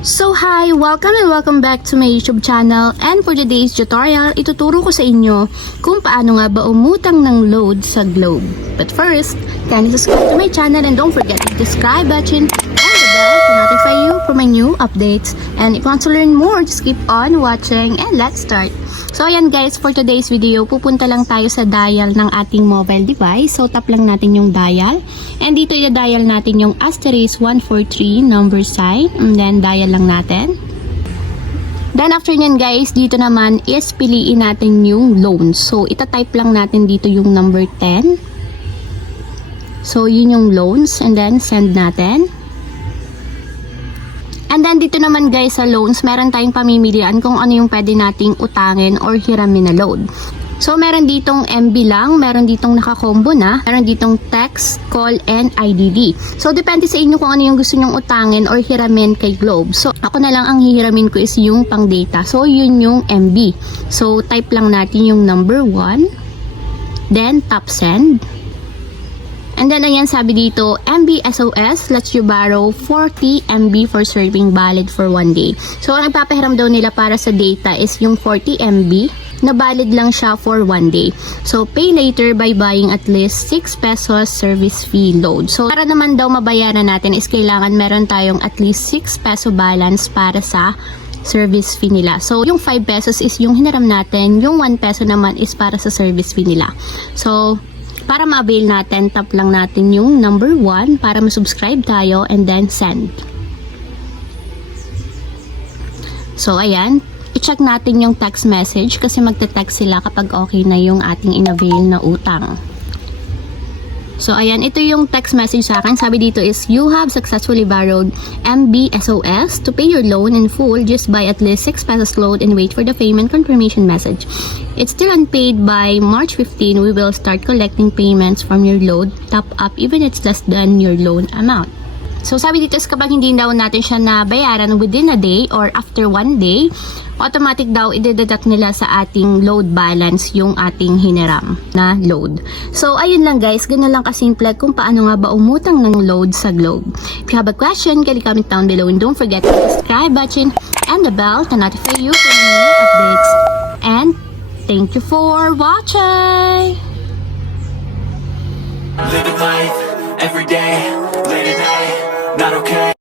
So hi! Welcome and welcome back to my YouTube channel, and for today's tutorial, ituturo ko sa inyo kung paano nga ba umutang ng load sa Globe. But first, kindly subscribe to my channel and don't forget the subscribe button and the bell to notify you for my new updates. And if you want to learn more, just keep on watching and let's start. So ayan guys, for today's video, pupunta lang tayo sa dial ng ating mobile device. So tap lang natin yung dial. And dito i-dial natin yung asterisk 143 number sign. And then dial lang natin. Then after nyan guys, dito naman is piliin natin yung loan. So itatype lang natin dito yung number 10. So yun yung loans. And then send natin. And then dito naman guys sa loans, meron tayong pamimilian kung ano yung pwede nating utangin or hiramin na load. So meron ditong MB lang, meron ditong nakakombo na, meron ditong text, call, and IDD. So depende sa inyo kung ano yung gusto nyong utangin or hiramin kay Globe. So ako na lang ang hihiramin ko is yung pang data. So yun yung MB. So type lang natin yung number 1, then tap send. And then ayan sabi dito, MB SOS lets you borrow 40 MB for serving valid for 1 day. So ang nagpapahiram daw nila para sa data is yung 40 MB na valid lang siya for 1 day. So pay later by buying at least 6 pesos service fee load. So para naman daw mabayaran natin is kailangan meron tayong at least 6 peso balance para sa service fee nila. So yung 5 pesos is yung hinaram natin, yung 1 peso naman is para sa service fee nila. So para ma-avail natin, tap lang natin yung number 1 para ma-subscribe tayo and then send. So, ayan. I-check natin yung text message kasi magte-text sila kapag okay na yung ating in-avail na utang. So, ayan. Ito yung text message sa akin. Sabi dito is, you have successfully borrowed MB SOS to pay your loan in full. Just buy at least 6 pesos load and wait for the payment confirmation message. It's still unpaid. By March 15, we will start collecting payments from your load top up even it's less than your loan amount. So sabi dito is kapag hindi daw natin siya nabayaran within a day or after 1 day, automatic daw i-deduct nila sa ating load balance yung ating hiniram na load. So ayun lang guys, ganoon lang kasimple kung paano nga ba umutang ng load sa Globe. If you have a question, kindly comment down below and don't forget to subscribe button and the bell to notify you for new updates. And thank you for watching! Living life, every day, late at night, not okay.